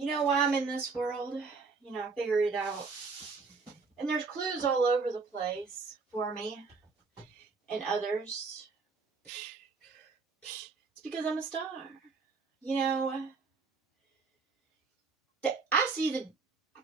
You know why I'm in this world? I figured it out. And there's clues all over the place for me and others. It's because I'm a star. I see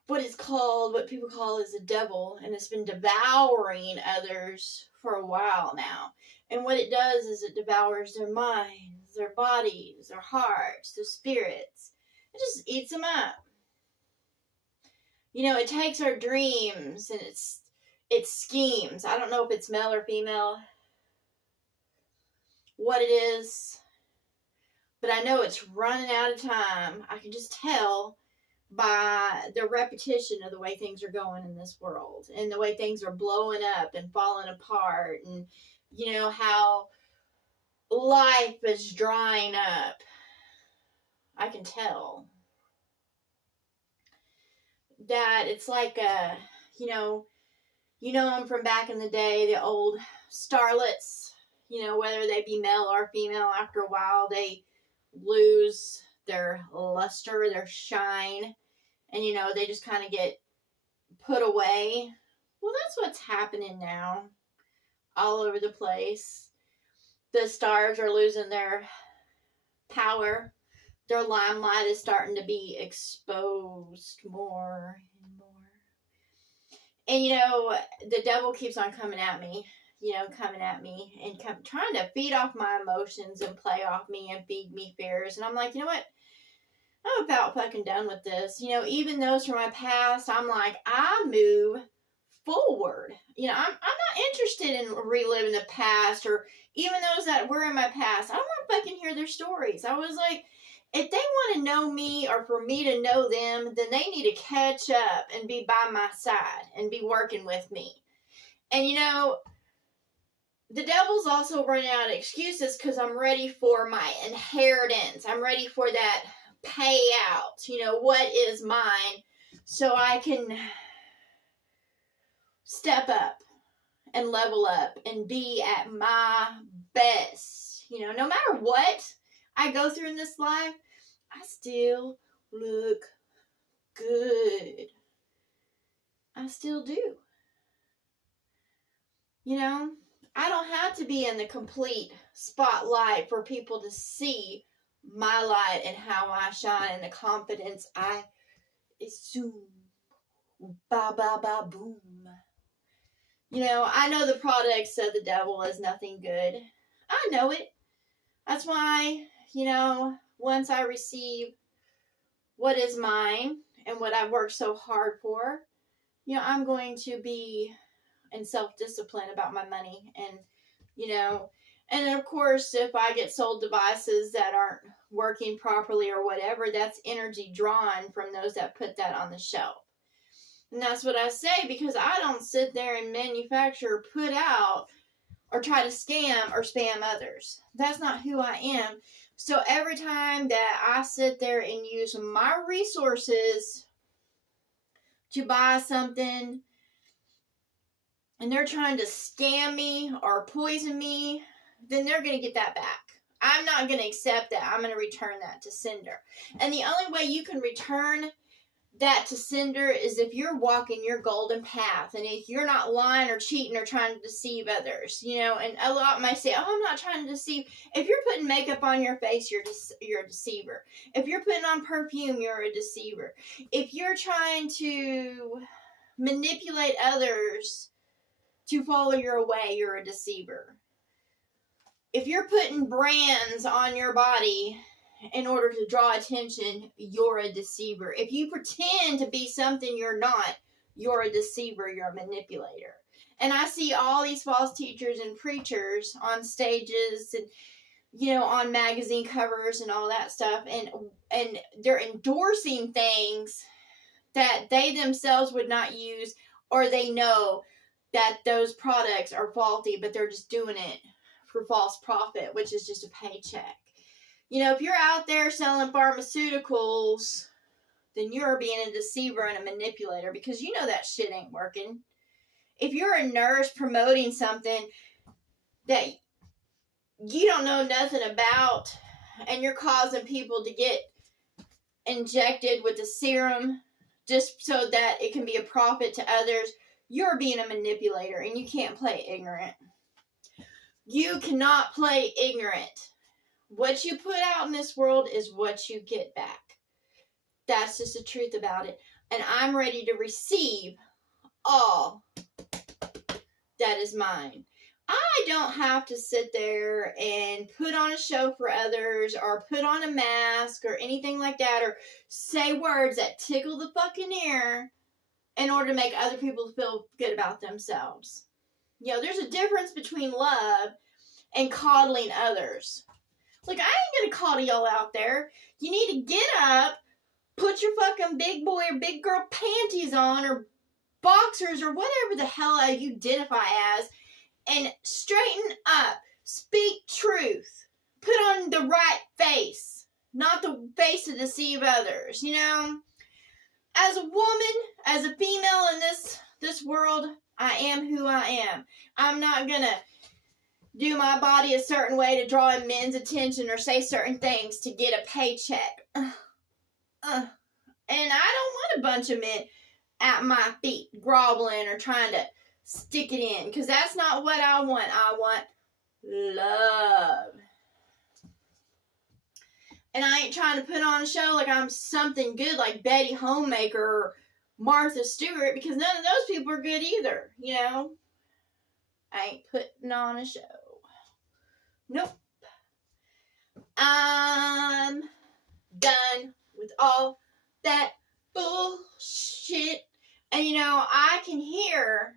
what people call as the devil, and it's been devouring others for a while now. And what it does is it devours their minds, their bodies, their hearts, their spirits. It just eats them up. It takes our dreams and it schemes. I don't know if it's male or female, what it is, but I know it's running out of time. I can just tell by the repetition of the way things are going in this world and the way things are blowing up and falling apart, and how life is drying up. I can tell that it's like them from back in the day, the old starlets, whether they be male or female, after a while they lose their luster, their shine, and they just kind of get put away. Well, that's what's happening now all over the place. The stars are losing their power. Their limelight is starting to be exposed more and more. And the devil keeps on coming at me and trying to feed off my emotions and play off me and feed me fears. And I'm like, you know what? I'm about fucking done with this. Even those from my past, I'm like, I move forward. I'm not interested in reliving the past, or even those that were in my past. I don't want to fucking hear their stories. I was like, if they want to know me or for me to know them, then they need to catch up and be by my side and be working with me. And the devil's also running out of excuses because I'm ready for my inheritance. I'm ready for that payout. What is mine, so I can step up and level up and be at my best. No matter what I go through in this life, I still look good. I still do. I don't have to be in the complete spotlight for people to see my light and how I shine and the confidence I assume. Ba ba ba boom. I know the products of the devil is nothing good. I know it. That's why, once I receive what is mine and what I've worked so hard for, I'm going to be in self-discipline about my money. And of course, if I get sold devices that aren't working properly or whatever, that's energy drawn from those that put that on the shelf. And that's what I say, because I don't sit there and manufacture, put out, or try to scam or spam others. That's not who I am. So every time that I sit there and use my resources to buy something and they're trying to scam me or poison me, then they're going to get that back. I'm not going to accept that. I'm going to return that to sender. And the only way you can return that to sender is if you're walking your golden path, and if you're not lying or cheating or trying to deceive others. And a lot might say, oh, I'm not trying to deceive. If you're putting makeup on your face, you're a deceiver. If you're putting on perfume, you're a deceiver. If you're trying to manipulate others to follow your way, you're a deceiver. If you're putting brands on your body in order to draw attention, you're a deceiver. If you pretend to be something you're not, you're a deceiver, you're a manipulator. And I see all these false teachers and preachers on stages and, on magazine covers and all that stuff, and they're endorsing things that they themselves would not use, or they know that those products are faulty, but they're just doing it for false profit, which is just a paycheck. If you're out there selling pharmaceuticals, then you're being a deceiver and a manipulator, because that shit ain't working. If you're a nurse promoting something that you don't know nothing about, and you're causing people to get injected with a serum just so that it can be a profit to others, you're being a manipulator and you can't play ignorant. You cannot play ignorant. What you put out in this world is what you get back. That's just the truth about it. And I'm ready to receive all that is mine. I don't have to sit there and put on a show for others or put on a mask or anything like that or say words that tickle the fucking ear in order to make other people feel good about themselves. You know, there's a difference between love and coddling others. Like, I ain't gonna coddle y'all out there. You need to get up, put your fucking big boy or big girl panties on or boxers or whatever the hell you identify as, and straighten up. Speak truth. Put on the right face, not the face to deceive others, you know? As a woman, as a female in this world, I am who I am. I'm not gonna do my body a certain way to draw in men's attention or say certain things to get a paycheck. And I don't want a bunch of men at my feet groveling or trying to stick it in, because that's not what I want. I want love. And I ain't trying to put on a show like I'm something good like Betty Homemaker or Martha Stewart, because none of those people are good either, you know? I ain't putting on a show. Nope. I'm done with all that bullshit. And you know, I can hear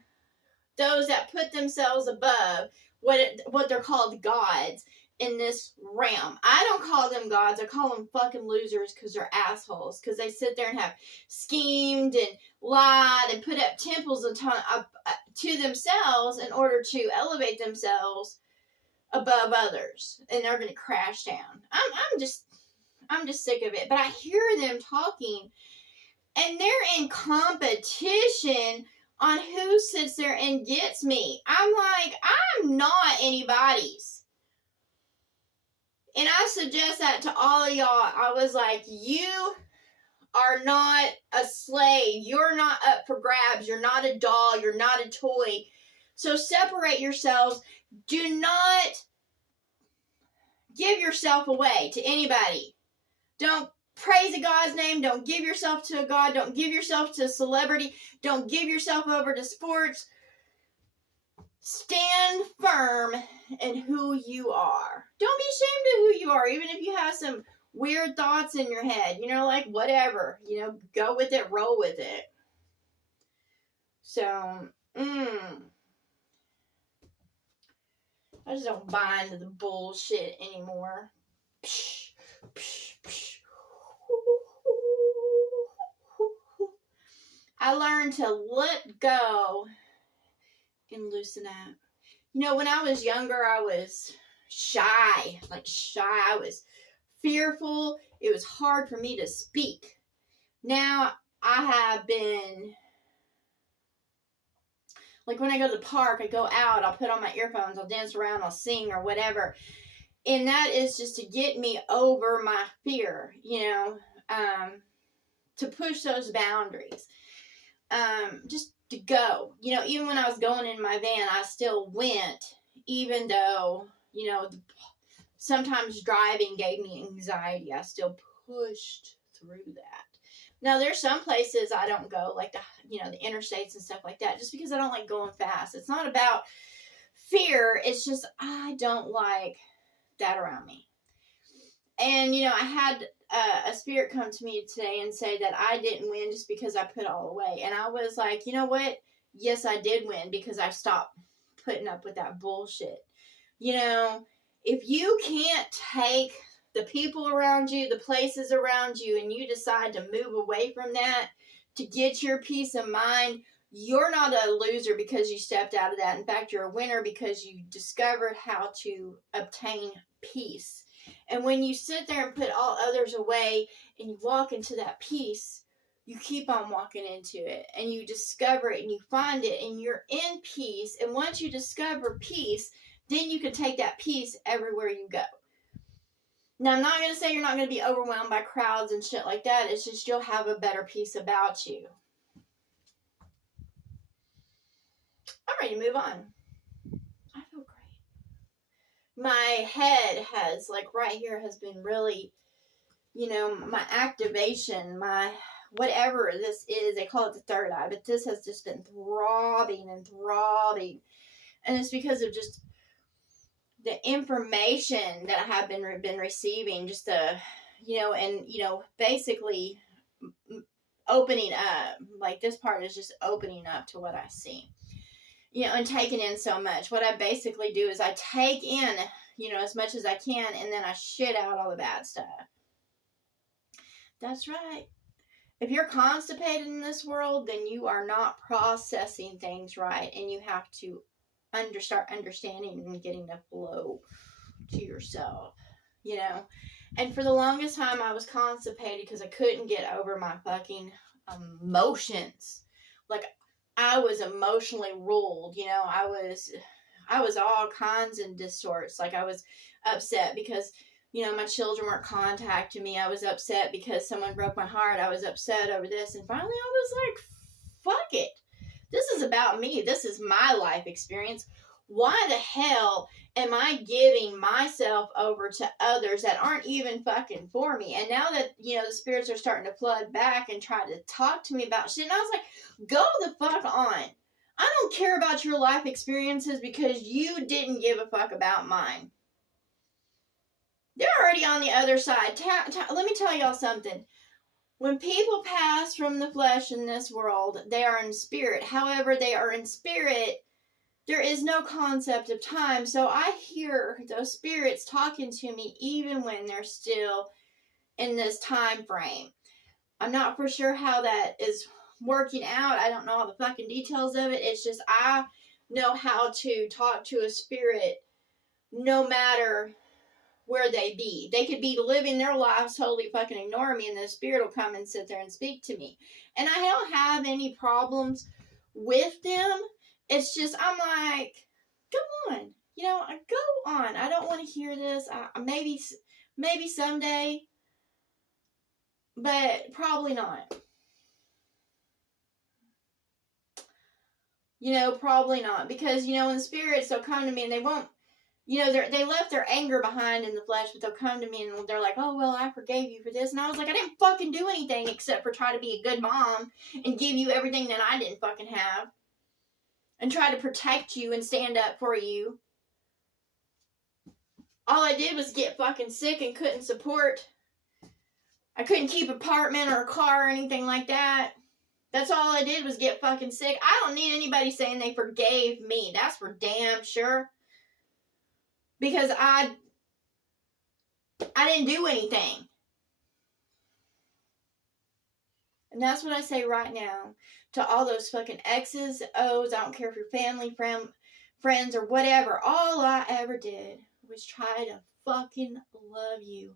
those that put themselves above what they're called gods in this realm. I don't call them gods. I call them fucking losers because they're assholes. Because they sit there and have schemed and lied and put up temples to themselves in order to elevate themselves above others. And they're going to crash down. I'm just sick of it. But I hear them talking and they're in competition on who sits there and gets me. I'm like, I'm not anybody's. And I suggest that to all of y'all. I was like, you are not a slave. You're not up for grabs. You're not a doll. You're not a toy. So separate yourselves. Do not give yourself away to anybody. Don't praise a God's name. Don't give yourself to a God. Don't give yourself to a celebrity. Don't give yourself over to sports. Stand firm in who you are. Don't be ashamed of who you are, even if you have some weird thoughts in your head. You know, like whatever. You know, go with it, roll with it. So, I just don't buy into the bullshit anymore. Psh, psh, psh. I learned to let go and loosen up. You know, when I was younger, I was shy. I was fearful. It was hard for me to speak. Now, I have been, like when I go to the park, I go out, I'll put on my earphones, I'll dance around, I'll sing or whatever. And that is just to get me over my fear, you know, to push those boundaries. Just to go. You know, even when I was going in my van, I still went, even though, you know, sometimes driving gave me anxiety. I still pushed through that. Now, there's some places I don't go, like the interstates and stuff like that, just because I don't like going fast. It's not about fear. It's just I don't like that around me. And, you know, I had a spirit come to me today and say that I didn't win just because I put all away. And I was like, you know what? Yes, I did win because I stopped putting up with that bullshit. You know, if you can't take the people around you, the places around you, and you decide to move away from that to get your peace of mind, you're not a loser because you stepped out of that. In fact, you're a winner because you discovered how to obtain peace. And when you sit there and put all others away and you walk into that peace, you keep on walking into it and you discover it and you find it and you're in peace. And once you discover peace, then you can take that peace everywhere you go. Now, I'm not going to say you're not going to be overwhelmed by crowds and shit like that. It's just you'll have a better peace about you. I'm ready to move on. I feel great. My head has, like, right here has been really, you know, my activation, my whatever this is. They call it the third eye, but this has just been throbbing and throbbing. And it's because of just the information that I have been receiving, just basically opening up. Like, this part is just opening up to what I see, and taking in so much. What I basically do is I take in, as much as I can, and then I shit out all the bad stuff. That's right. If you're constipated in this world, then you are not processing things right, and you have to start understanding and getting the flow to yourself, And for the longest time, I was constipated because I couldn't get over my fucking emotions. Like, I was emotionally ruled, I was all kinds of distorts. Like, I was upset because, my children weren't contacting me. I was upset because someone broke my heart. I was upset over this. And finally, I was like, fuck it. This is about me. This is my life experience. Why the hell am I giving myself over to others that aren't even fucking for me? And now that, the spirits are starting to flood back and try to talk to me about shit, and I was like, go the fuck on. I don't care about your life experiences because you didn't give a fuck about mine. They're already on the other side. Let me tell y'all something. When people pass from the flesh in this world, they are in spirit. However, they are in spirit. There is no concept of time. So I hear those spirits talking to me even when they're still in this time frame. I'm not for sure how that is working out. I don't know all the fucking details of it. It's just I know how to talk to a spirit no matter where they be. They could be living their lives totally fucking ignore me, and the spirit will come and sit there and speak to me. And I don't have any problems with them. It's just, I'm like, go on. Go on. I don't want to hear this. Maybe someday, but probably not. Probably not. Because, when the spirits, they'll come to me and they won't, they left their anger behind in the flesh, but they'll come to me and they're like, oh, well, I forgave you for this. And I was like, I didn't fucking do anything except for try to be a good mom and give you everything that I didn't fucking have. And try to protect you and stand up for you. All I did was get fucking sick and couldn't support. I couldn't keep an apartment or a car or anything like that. That's all I did was get fucking sick. I don't need anybody saying they forgave me. That's for damn sure. Because I didn't do anything. And that's what I say right now to all those fucking X's, O's. I don't care if you're family, friends, or whatever. All I ever did was try to fucking love you.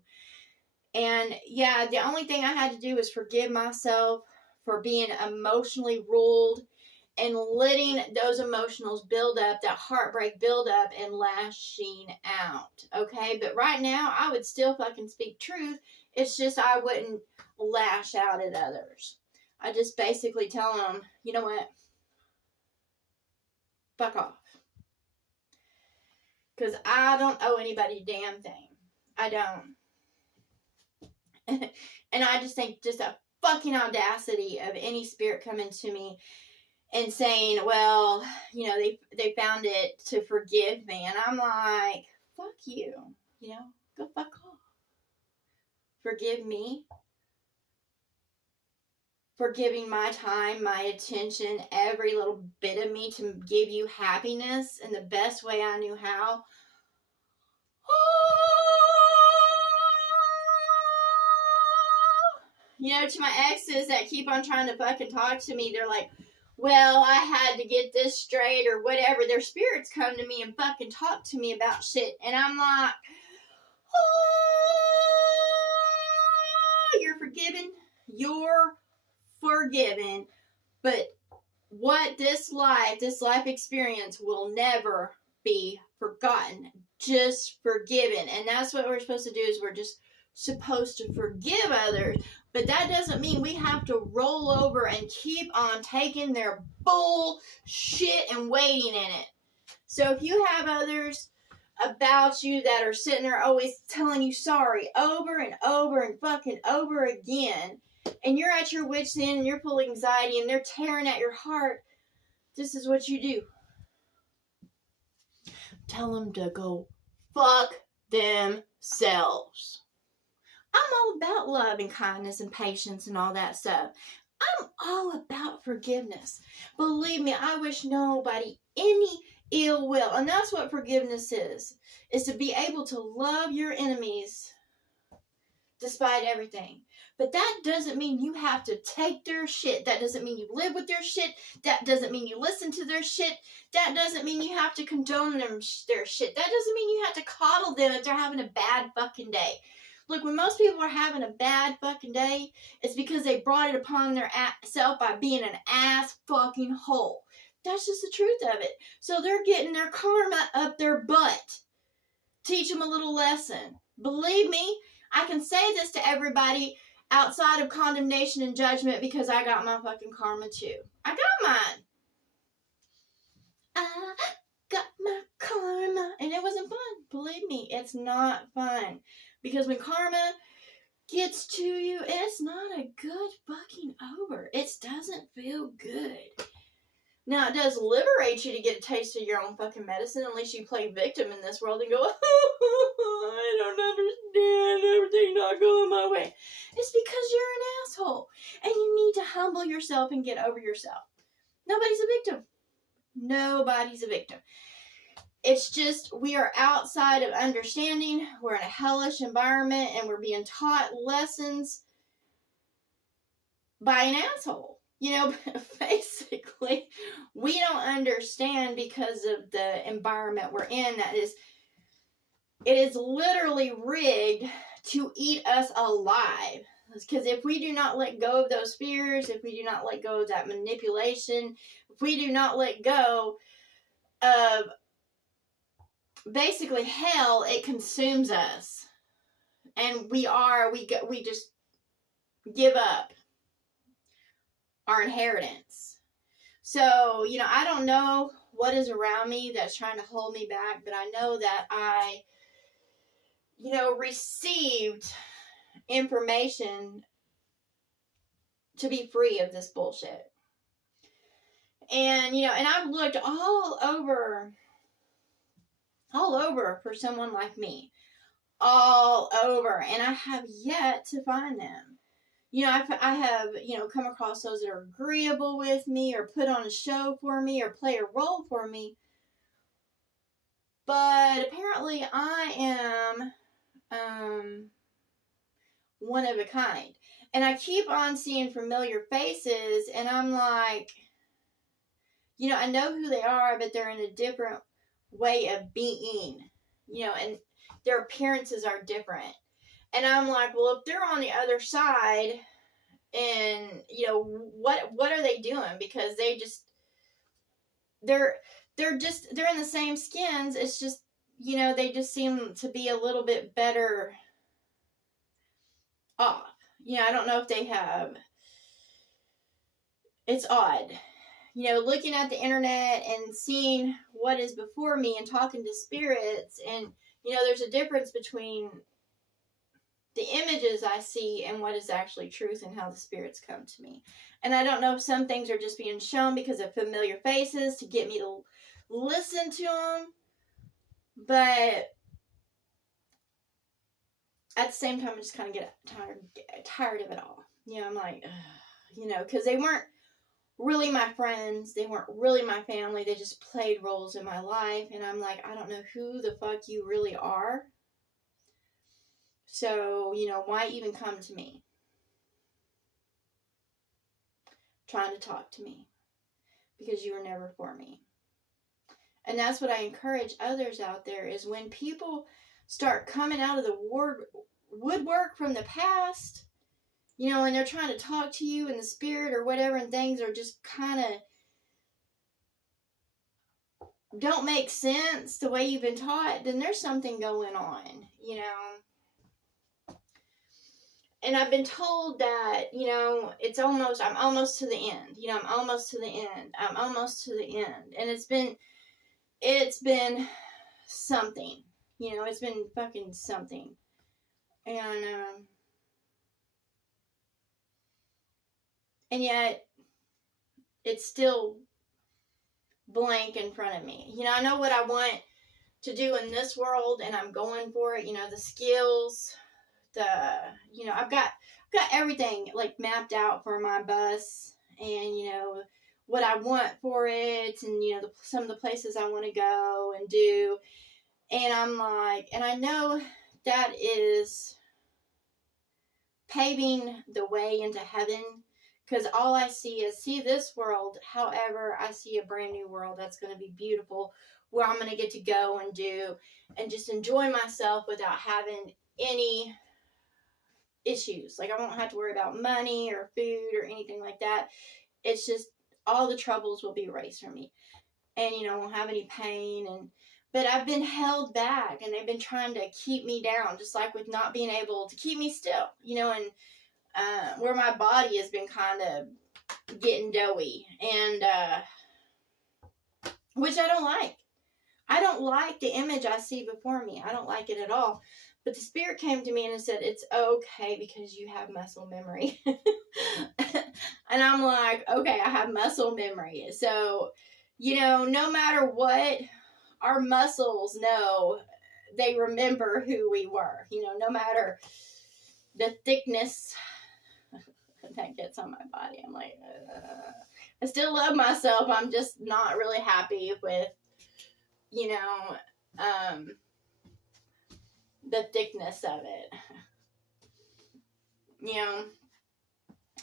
And yeah, the only thing I had to do was forgive myself for being emotionally ruled and letting those emotions build up, that heartbreak build up and lashing out. Okay? But right now, I would still fucking speak truth. It's just I wouldn't lash out at others. I just basically tell them, you know what? Fuck off. Because I don't owe anybody a damn thing. I don't. And I just think just a fucking audacity of any spirit coming to me and saying, well, they found it to forgive me. And I'm like, fuck you. Go fuck off. Forgive me. For giving my time, my attention, every little bit of me to give you happiness in the best way I knew how. To my exes that keep on trying to fucking talk to me, they're like, well, I had to get this straight or whatever. Their spirits come to me and fucking talk to me about shit. And I'm like, you're forgiven. You're forgiven. But what this life experience will never be forgotten. just forgiven. And that's what we're supposed to do, is we're just supposed to forgive others. But that doesn't mean we have to roll over and keep on taking their bullshit and wading in it. So if you have others about you that are sitting there always telling you sorry over and over and fucking over again, and you're at your wit's end and you're full of anxiety and they're tearing at your heart, this is what you do. Tell them to go fuck themselves. I'm all about love and kindness and patience and all that stuff. I'm all about forgiveness. Believe me, I wish nobody any ill will. And that's what forgiveness is to be able to love your enemies despite everything. But that doesn't mean you have to take their shit. That doesn't mean you live with their shit. That doesn't mean you listen to their shit. That doesn't mean you have to condone their shit. That doesn't mean you have to coddle them if they're having a bad fucking day. Look, when most people are having a bad fucking day, it's because they brought it upon their self by being an ass fucking hole. That's just the truth of it. So they're getting their karma up their butt. Teach them a little lesson. Believe me, I can say this to everybody outside of condemnation and judgment because I got my fucking karma too. I got mine. I got my karma. And it wasn't fun. Believe me, it's not fun. Because when karma gets to you, it's not a good fucking over. It doesn't feel good. Now, it does liberate you to get a taste of your own fucking medicine, unless you play victim in this world and go, I don't understand, everything not going my way. It's because you're an asshole, and you need to humble yourself and get over yourself. Nobody's a victim. Nobody's a victim. It's just, we are outside of understanding. We're in a hellish environment, and we're being taught lessons by an asshole. You know, basically, we don't understand because of the environment we're in. It is literally rigged to eat us alive. Because if we do not let go of those fears, if we do not let go of that manipulation, if we do not let go of basically hell, it consumes us. And we just give up our inheritance. So, you know, I don't know what is around me that's trying to hold me back, but I know that I, you know, received information to be free of this bullshit. And, you know, and I've looked all over for someone like me. All over. And I have yet to find them. You know, I have, you know, come across those that are agreeable with me or put on a show for me or play a role for me. But apparently I am one of a kind. And I keep on seeing familiar faces, and I'm like, you know, I know who they are, but they're in a different way of being, you know, and their appearances are different. And I'm like, well, if they're on the other side, and, you know, what are they doing? Because they're in the same skins. It's just, you know, they just seem to be a little bit better off. You know, I don't know if they have, it's odd. You know, looking at the internet and seeing what is before me and talking to spirits, and, you know, there's a difference between the images I see and what is actually truth and how the spirits come to me. And I don't know if some things are just being shown because of familiar faces to get me to listen to them. But at the same time, I just kind of get tired of it all. You know, I'm like, ugh, you know, because they weren't really my friends. They weren't really my family. They just played roles in my life. And I'm like, I don't know who the fuck you really are. So, you know, why even come to me? Trying to talk to me. Because you were never for me. And that's what I encourage others out there, is when people start coming out of the woodwork from the past, you know, and they're trying to talk to you in the spirit or whatever, and things are just kind of don't make sense the way you've been taught, then there's something going on, you know. And I've been told that, you know, I'm almost to the end. You know, I'm almost to the end. I'm almost to the end. And it's been something. You know, it's been fucking something. And yet, it's still blank in front of me. You know, I know what I want to do in this world, and I'm going for it. You know, the skills, you know, I've got everything like mapped out for my bus, and you know what I want for it, and you know some of the places I want to go and do. And I'm like, and I know that is paving the way into heaven, because all I see this world. However, I see a brand new world that's going to be beautiful, where I'm going to get to go and do and just enjoy myself without having any issues. Like, I won't have to worry about money or food or anything like that. It's just all the troubles will be erased from me, and you know, I won't have any pain. But I've been held back, and they've been trying to keep me down, just like with not being able to keep me still, you know, and where my body has been kind of getting doughy, and which I don't like. I don't like the image I see before me. I don't like it at all. But the Spirit came to me and said, it's okay because you have muscle memory. And I'm like, okay, I have muscle memory. So, you know, no matter what, our muscles know, they remember who we were. You know, no matter the thickness that gets on my body. I'm like, I still love myself. I'm just not really happy with, you know, the thickness of it. You know,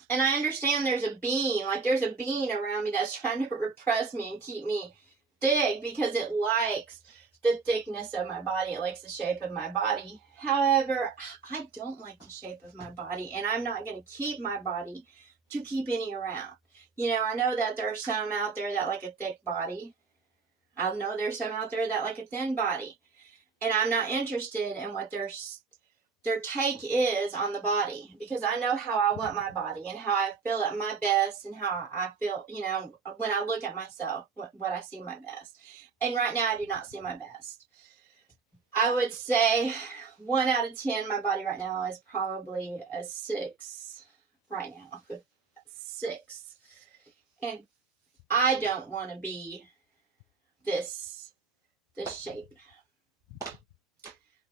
and I understand there's a being around me that's trying to repress me and keep me thick because it likes the thickness of my body. It likes the shape of my body. However, I don't like the shape of my body, and I'm not going to keep my body to keep any around. You know, I know that there's some out there that like a thick body. I know there's some out there that like a thin body. And I'm not interested in what their take is on the body, because I know how I want my body and how I feel at my best, and how I feel, you know, when I look at myself, what I see my best. And right now I do not see my best. I would say 1 out of 10, my body right now is probably a 6 right now. 6. And I don't want to be this shape.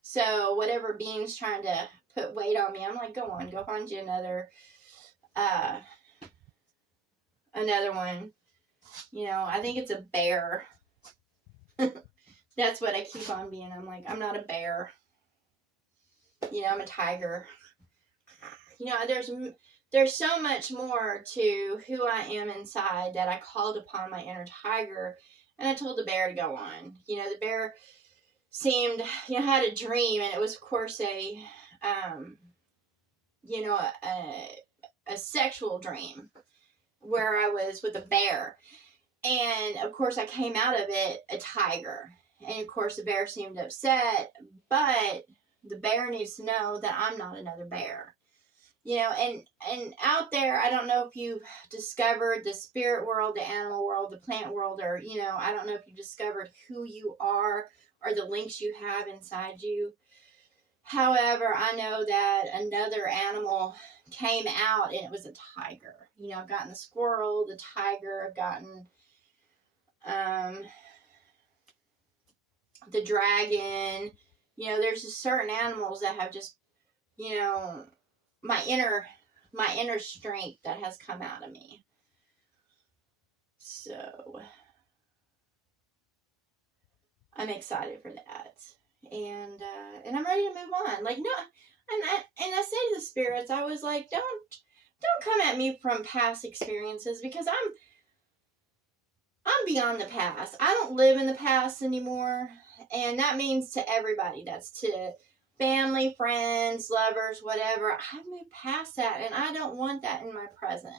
So whatever being's trying to put weight on me, I'm like, go find you another one. You know, I think it's a bear. That's what I keep on being. I'm like, I'm not a bear. You know, I'm a tiger. You know, there's so much more to who I am inside that I called upon my inner tiger, and I told the bear to go on. You know, the bear seemed, you know, had a dream, and it was, of course, a sexual dream where I was with a bear. And, of course, I came out of it a tiger. And, of course, the bear seemed upset, but the bear needs to know that I'm not another bear. You know, and out there, I don't know if you've discovered the spirit world, the animal world, the plant world, or, you know, I don't know if you discovered who you are or the links you have inside you. However, I know that another animal came out, and it was a tiger. You know, I've gotten the squirrel, the tiger, I've gotten the dragon. You know, there's just certain animals that have just, you know, my inner strength that has come out of me. So I'm excited for that. And I'm ready to move on. Like, no, and I say to the spirits, I was like, don't come at me from past experiences, because I'm beyond the past. I don't live in the past anymore. And that means to everybody. That's to family, friends, lovers, whatever. I've moved past that, and I don't want that in my present.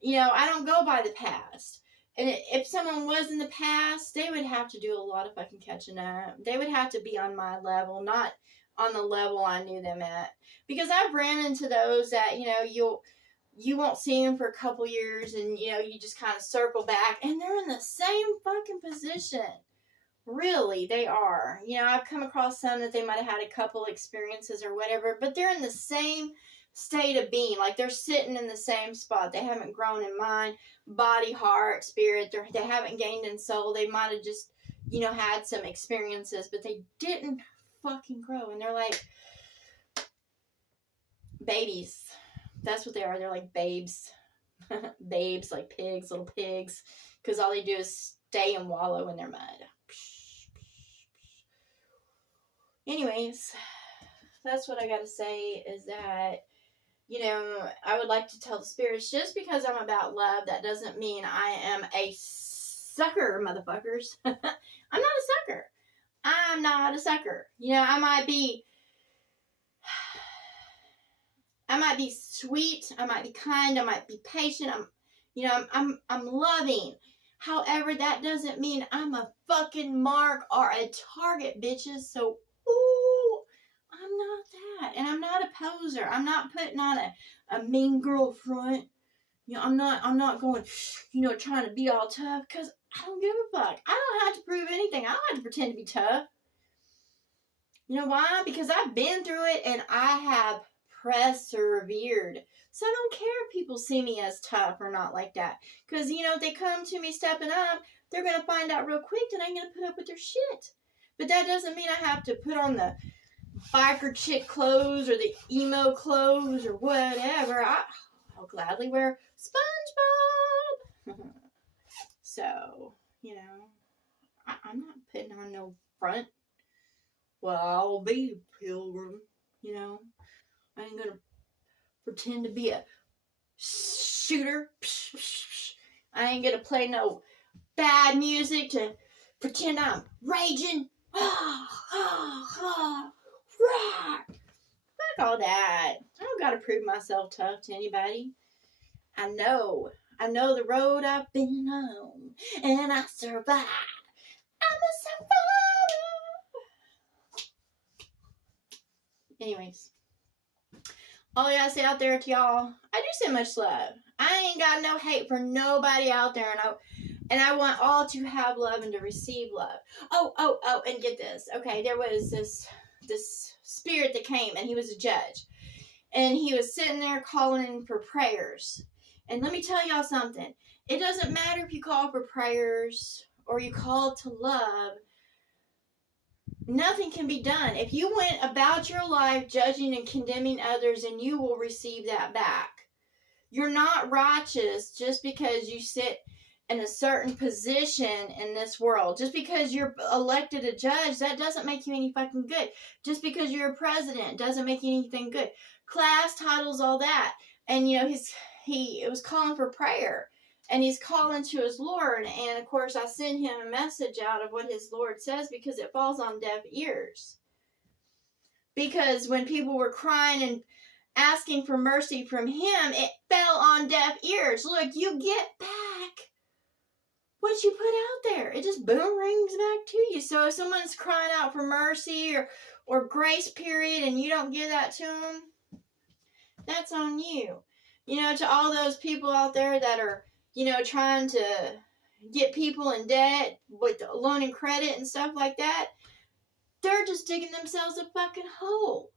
You know, I don't go by the past. And if someone was in the past, they would have to do a lot of fucking catching up. They would have to be on my level, not on the level I knew them at. Because I've ran into those that, you won't see them for a couple years and, you just kind of circle back and they're in the same fucking position. Really, they are. I've come across some that they might have had a couple experiences or whatever, but they're in the same state of being. Like, they're sitting in the same spot. They haven't grown in mind, body, heart, spirit. They haven't gained in soul. They might have just, had some experiences, but they didn't fucking grow. And they're like babies. That's what they are. They're like babes. Babes, like pigs, little pigs. Because all they do is stay and wallow in their mud. Anyways, that's what I got to say is that, I would like to tell the spirits, just because I'm about love, that doesn't mean I am a sucker, motherfuckers. I'm not a sucker. I'm not a sucker. I might be sweet. I might be kind. I might be patient. I'm loving. However, that doesn't mean I'm a fucking mark or a target, bitches. So, I'm not that. And I'm not a poser. I'm not putting on a mean girl front. I'm not going, trying to be all tough, because I don't give a fuck. I don't have to prove anything. I don't have to pretend to be tough. You know why? Because I've been through it and I have persevered. So I don't care if people see me as tough or not like that. Because, if they come to me stepping up, they're going to find out real quick that I ain't going to put up with their shit. But that doesn't mean I have to put on the biker chick clothes or the emo clothes or whatever. I'll gladly wear SpongeBob. So, I'm not putting on no front. Well, I'll be a pilgrim, I ain't gonna pretend to be a shooter. I ain't gonna play no bad music to pretend I'm raging. Fuck all that. I don't gotta prove myself tough to anybody. I know the road I've been on, and I survived. I'm a survivor. Anyways, all I gotta say out there to y'all, I do send much love. I ain't got no hate for nobody out there, and I want all to have love and to receive love. Oh, and get this. Okay, there was this spirit that came, and he was a judge. And he was sitting there calling for prayers. And let me tell y'all something. It doesn't matter if you call for prayers or you call to love. Nothing can be done. If you went about your life judging and condemning others, and you will receive that back. You're not righteous just because you sit in a certain position in this world. Just because you're elected a judge, that doesn't make you any fucking good. Just because you're a president doesn't make you anything good. Class titles, all that. And, he was calling for prayer. And he's calling to his Lord. And, of course, I send him a message out of what his Lord says, because it falls on deaf ears. Because when people were crying and asking for mercy from him, it fell on deaf ears. Look, you get back what you put out there. It just boomerangs back to you. So if someone's crying out for mercy or grace period, and you don't give that to them, that's on you. To all those people out there that are, trying to get people in debt with loan and credit and stuff like that, they're just digging themselves a fucking hole.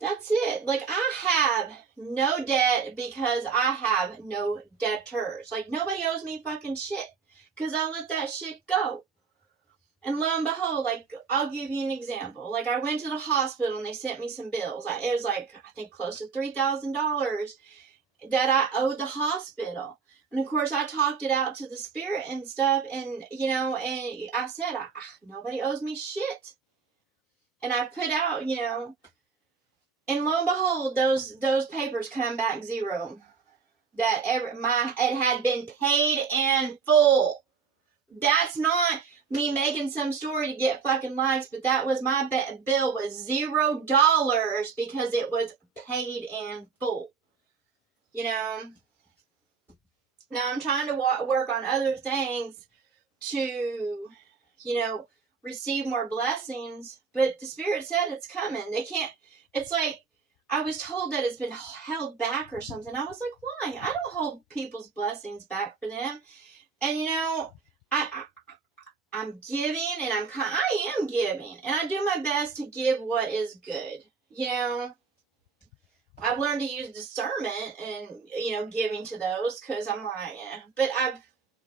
That's it. Like, I have no debt because I have no debtors. Like, nobody owes me fucking shit because I let that shit go. And lo and behold, like, I'll give you an example. Like, I went to the hospital and they sent me some bills. It was like, I think close to $3,000 that I owed the hospital. And of course, I talked it out to the spirit and stuff. And, and I said, nobody owes me shit. And I put out, and lo and behold, those papers come back zero. That it had been paid in full. That's not me making some story to get fucking likes, but that was my bill was $0 because it was paid in full. Now I'm trying to work on other things to, receive more blessings, but the Spirit said it's coming. They can't, it's like, I was told that it's been held back or something. I was like, why? I don't hold people's blessings back for them. And I'm giving, and I am giving, and I do my best to give what is good. I've learned to use discernment and, giving to those, because I'm like, but I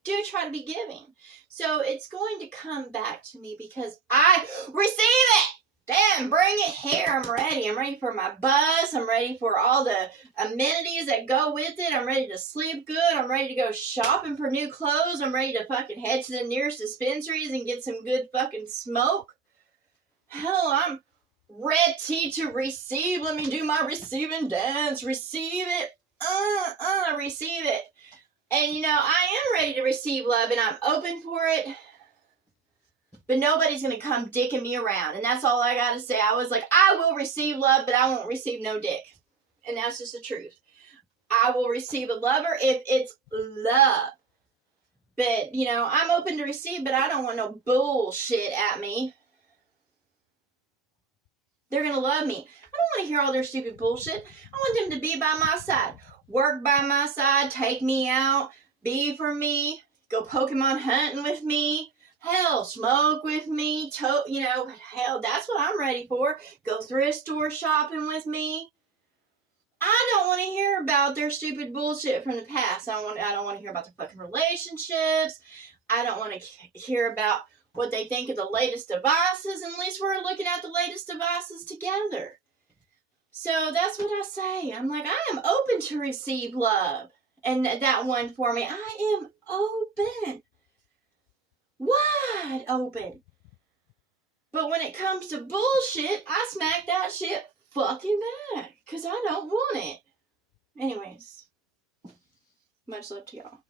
do try to be giving. So it's going to come back to me because I receive it. Damn, bring it here. I'm ready. I'm ready for my bus. I'm ready for all the amenities that go with it. I'm ready to sleep good. I'm ready to go shopping for new clothes. I'm ready to fucking head to the nearest dispensaries and get some good fucking smoke. Hell, I'm ready to receive. Let me do my receiving dance. Receive it. Receive it. And, I am ready to receive love, and I'm open for it. But nobody's going to come dicking me around. And that's all I got to say. I was like, I will receive love, but I won't receive no dick. And that's just the truth. I will receive a lover if it's love. But, I'm open to receive, but I don't want no bullshit at me. They're going to love me. I don't want to hear all their stupid bullshit. I want them to be by my side. Work by my side. Take me out. Be for me. Go Pokemon hunting with me. Hell, smoke with me. Hell, that's what I'm ready for. Go thrift store shopping with me. I don't want to hear about their stupid bullshit from the past. I don't want to hear about their fucking relationships. I don't want to hear about what they think of the latest devices. At least we're looking at the latest devices together. So that's what I say. I'm like, I am open to receive love. And that one for me, I am open. Wide open. But when it comes to bullshit, I smack that shit fucking back. Because I don't want it. Anyways, much love to y'all.